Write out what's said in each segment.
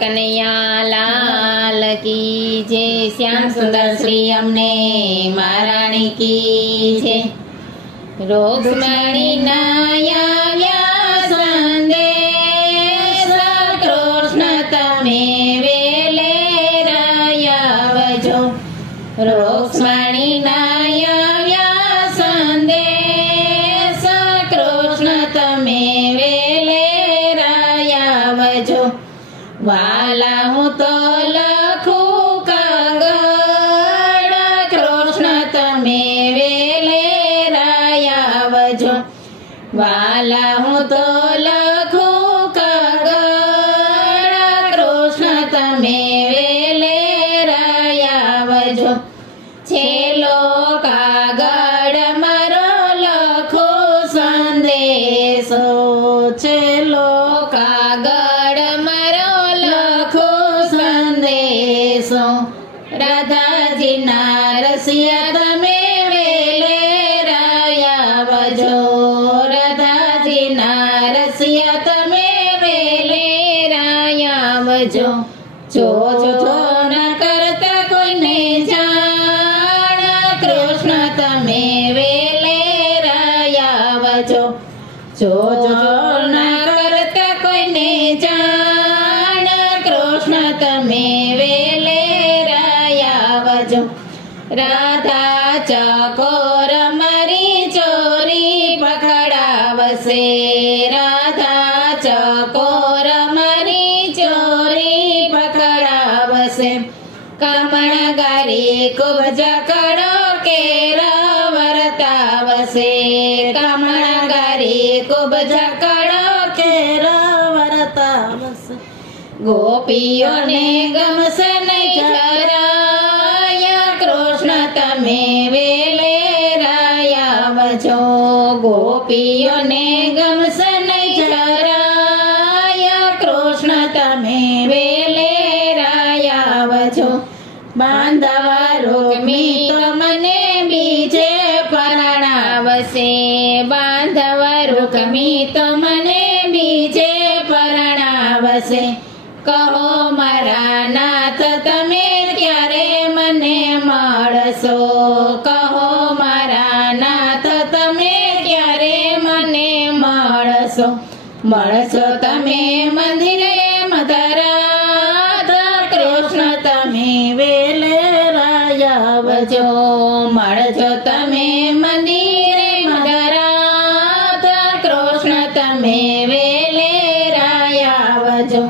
કનૈયા લાલ કી જય। શ્યામ સુંદર શ્રી અમને મહારાણી કી જય। રોક્ષ્મણી નાયા સંદેશ કૃષ્ણ તમે વેલે રાયાવજો। રોક્ષ્મણી નાયા સંદેશ કૃષ્ણ તમે વેલે રાયાવજો। વાલા હું તો લખું કાગળ કૃષ્ણ તમે વેલે રાયાવજો। વાલા હું તો લખું કાગળ કૃષ્ણ તમે વેલે રાયાવજો। છેલ્લો કાગળ મારો લખો સંદેશો। છેલ્લો કાગળ મારો લખો સંદેશો। રાધાજીના રસિયા તમે વેલે રાયાવજો। રાધાજીના રસિયા તમે વેલે રાયાવજો। જો ન કરતા કોઈને જાણ કૃષ્ણ તમે વેલે રાયાવજો। જો ન કરતા કોઈને જાણ કૃષ્ણ તમે વેલે રાયાવજો। રાધા ચકોર મારી ચોરી પકડાવશે। રાધા ચકોર મારી ચોરી પકડાવશે। કમણગારી ખૂબ જકડો કેરા વર્તાવશે। કમણગારી ખૂબ જકડો કેરા વર્તાવશે। ગોપીઓને ગમશે નહીં જરાય કૃષ્ણ તમે વેલે રાયાવજો। ગોપીઓને ગમશે નહીં જરાય કૃષ્ણ તમે વેલે રાયાવજો। બાંધવા રૂકમી તો મને બીજે પરણાવશે। બાંધવા રૂકમી તો મને બીજે પરણાવશે। કહો મારા નાથ તમે ક્યારે મને મળશો। કહો મારા નાથ તમે ક્યારે મને મળશો। મળશો તમે મંદિરે મધરાત કૃષ્ણ તમે વેલે રાયાવજો। મળજો તમે મંદિરે મધરાત કૃષ્ણ તમે વેલે રાયાવજો।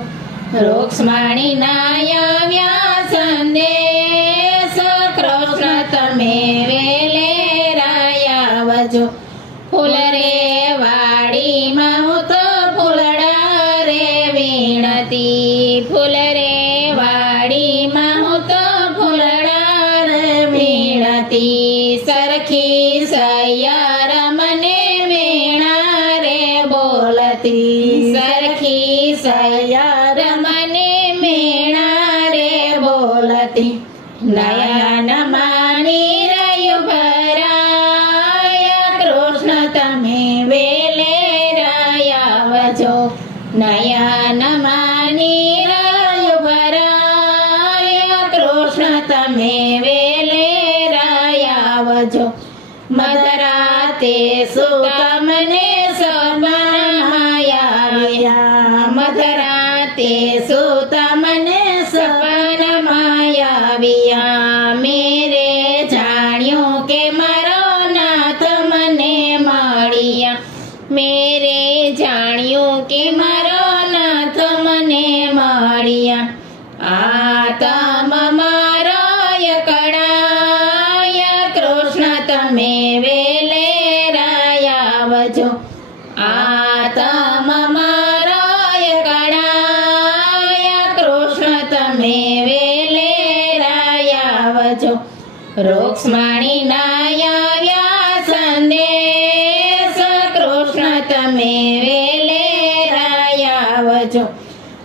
રોક્ષ્મણી નાયા સંદેશ કૃષ્ણ તમે વેલે રાયાવજો। ફૂલ રે વાડીમાં હું તો ફૂલડા રે વીણતી। ફૂલ રે વાડીમાં હું તો ફૂલડા રે વીણતી। સરખી સૈયાર મને વીણા રે બોલતી। સરખી સૈયાર મને વીણા રે બોલતી। નયન માની રહ્યું ભરાય કૃષ્ણ તમે વેલે રાયાવજો। નયન માની રહ્યું ભરાય કૃષ્ણ તમે વેલે રાયાવજો। મધરાતે સુતા મને સપનમાં આવ્યા। મધરાતે સુતા મને સપનમાં આવ્યા। મેરે જાણ્યું કે મારો નાથ મને મળ્યા। મેરે જાણ્યું કે મારો નાથ મને મળ્યા। આતમ મારો કળાય કૃષ્ણ તમે વેલે રાયાવજો। આતમ મારો કળાય કૃષ્ણ તમે વેલે રાયાવજો। રોક્ષ્મણી નાયા સંદેશ કૃષ્ણ તમે વેલે રાયાવજો।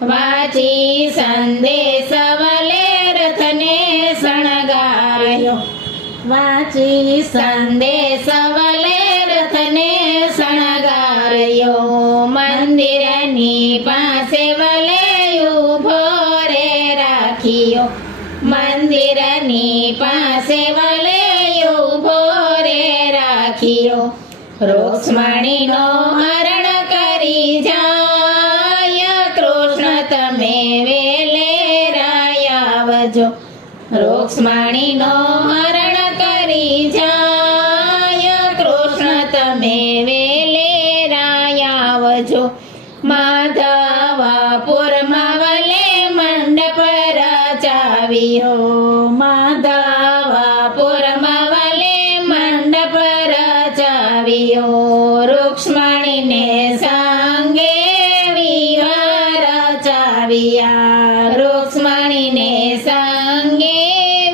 વાંચી સંદેશ વલે રથને શણગાર્યો। વાંચી સંદેશ વલે રથને શણગાર્યો। મંદિરની પાસે વલે ઊભો રાખ્યો મંદિરની પાસે વલે ઊભો રે રાખ્યો રૂક્ષ્મણીનો હરણ કરી જાય કૃષ્ણ તમે વેલે આવજો રૂક્ષ્મણીનો હરણ કરી જાય કૃષ્ણ તમે વેલે આવજો માધવપુરમાં વલે મંડપ રચાવ્યો માધવપુરમાં વલે મંડપ રચાવ્યો રૂક્ષ્મણીને સંગે વિવાહ રચાવ્યા રૂક્ષ્મણીને સંગે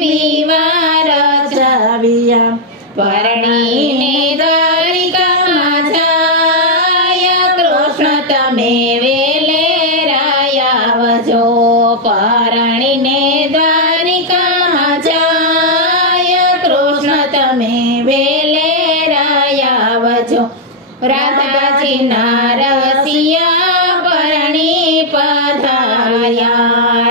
વિવાહ રચાવ્યા પરણીને દ્વારિકામાં જાય કૃષ્ણ તમે વેલે આવજો પરણીને દ્વારિકામાં જાય કૃષ્ણ તમે વેલે આવજો રાધાજીના રસિયા પરણી પધાર્યા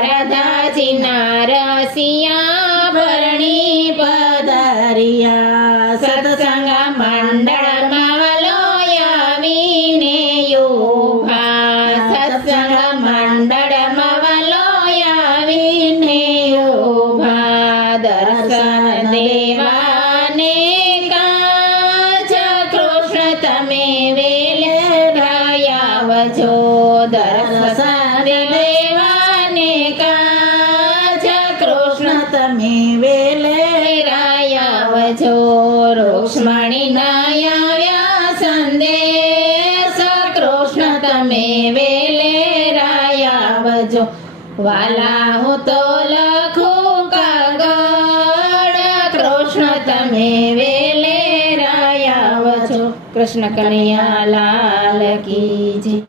રાધાજીના રસિયા પરણી પધાર્યા સત્સંગ મંડળમાં વલોયાવીને ઊભા સત્સંગ મંડળમાં વલોયાવીને ઊભા દર્શન દેવાને કાજ કૃષ્ણ તમે વેલે આવજો દર્શન દેવાને કાજ કૃષ્ણ તમે વેલે આવજો રૂક્ષ્મણીના આવ્યા સંદેશ કૃષ્ણ તમે વેલે આવજો વાલા હું તો લખું કાગળ કૃષ્ણ તમે વેલે આવજો કૃષ્ણ કનૈયા લાલ કી જય।